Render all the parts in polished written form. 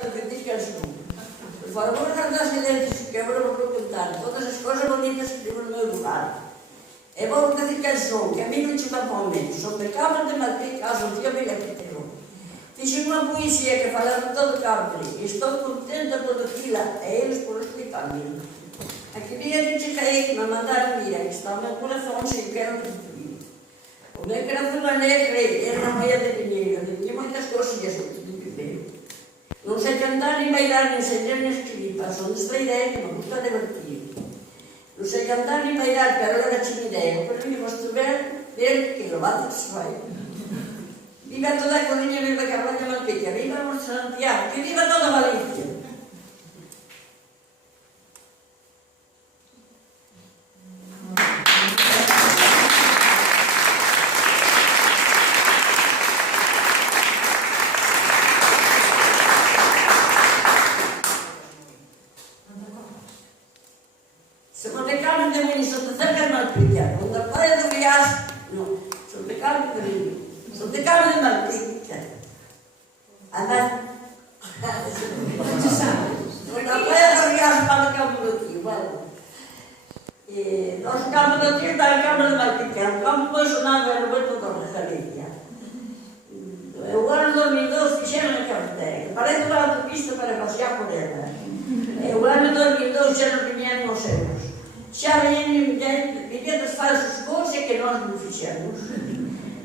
que diz canção. Por favor, não dá silêncio, que agora vou contar todas as coisas bonitas que tive no meu lugar. É bom que diz canção, que a mim não te dá palmeiras. Sou de Cabra de Madrid, a Sofia Vila Quintero. Fiz uma poesia que falava todo Cabra. Estou contente por aquilo, a eles por explicar-me. A queria dizer que me mandaram vir, que está no meu coração, se quero construir. O meu coração alegre era uma meia de dinheiro, tinha muitas coisinhas que tudo viver. Não sei cantar nem bailar, nem sei ler nem escrever, passo onde está a ideia que me gusta divertir. Não sei cantar nem bailar, pero agora tinha ideia, por mim gosto ver que lo bate que se vai. Viva toda a Coruña, viva Carvalho Malpica, viva Santiago, que viva toda Valencia. Sono le camere di Muni, sono cerca di Malpicchia, con la playa di Rias, no, sono le camere di Muni, sono le camere di Malpicchia. Andate, non si sa, con la playa di Rias va al campo di Dio, guarda. E lo campo di Dio sta al campo di Malpicchia, un campo poi suonava il vuoto con la Caliglia. E ora nel 2012 c'erano le cartelle, parete l'autopista per passare con ella. E o ano 2012 c'erano primi museus. Já vêm bilhetes falsas coisas que nós não fizemos.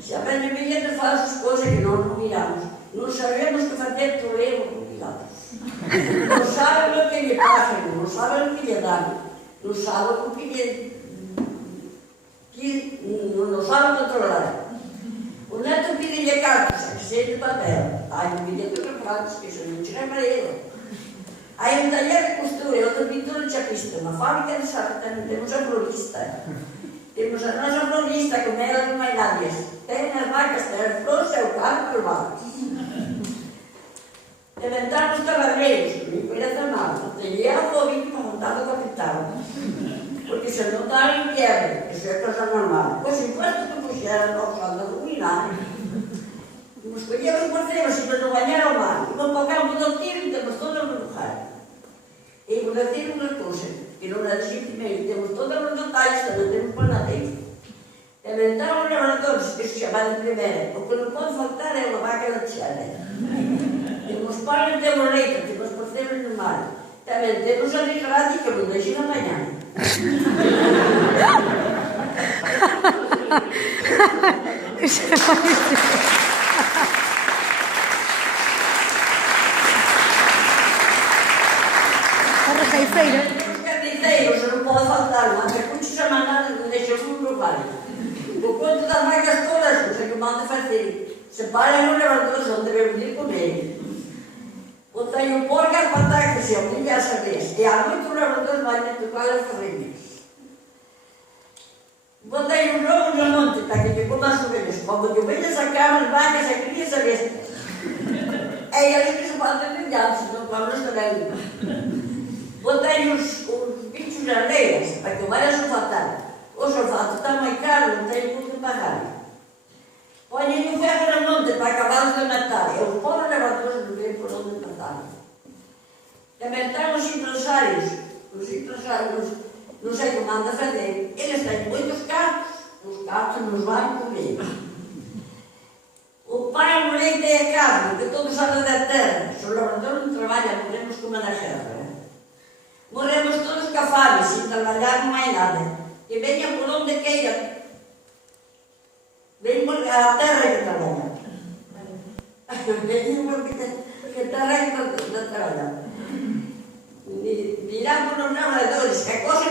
Já vêm bilhetes falsas coisas que nós não miramos. Não sabemos que fazer toleiro com cuidados. Não sabem o que lhe passa, não sabem o que lhe dá. Não sabem o que não sabem controlar. O neto pide-lhe cartas, cheio de papel. Há um bilhete preparado, que se não tira para ele. Há um taller de costura, outra pintura de chapista, uma fábrica de sapatos, temos a florista. Temos a nossa florista, com ela não vai nada. Tem as vacas, tem as flores, é o carro, os vacas. Inventamos cavalreiros, me conhece mal. Tem eu o ouvido para montar o capital. Porque se não está em quebra, isso é coisa normal. Pois enquanto que puxeram nós a dominar, nos escolhemos por cima, se não banhar ao mar. E vamos para o campo do tiro e temos todas as lugares. E por aqui uma coisa, que não é simplesmente, temos todos os detalhes, também temos panadeiro. Inventaram lavradores, que se chamam de primeira. O que não pode faltar é uma vaca lechada. Temos pão e temos leite, temos parceiros no mar. Também temos a ligrade que não deixam amanhã. Os carneiros não pode faltar, mas a cucha mandada não deixa muito provar. O quanto das vacas todas, não sei o que manda fazer. Separam os lavradores onde devemos ir comer. Botei o porco às patacas, eu nem já sabia. E há muito lavradores vai me tocar as farinhas. Botei os lobos no monte, para que ficou mais ovelhas. Como de ovelhas a cabras, vacas, a criança, a besta. É ali que se fazem brilhantes, não cabras também. Botei os bichos de areias, para que o vai sulfatar. O sulfato está mais caro, não tem muito para pagar. Põe o ferro no monte para cavalos de matar. E os pobres lavradores não veem por onde matar. Também estão os empresários, não sei como anda a fazer. Eles têm muitos carros, os carros nos vão comer. O pai, o leite e a carne, que todos andam da terra. Se o lavrador não trabalha, morremos como na guerra. Morremos todos cafados, sem trabalhar não é nada. E venha por onde queira. Vem a terra que trabalha. Venha porque a terra que trabalha. Dirá por os lavradores, que coisa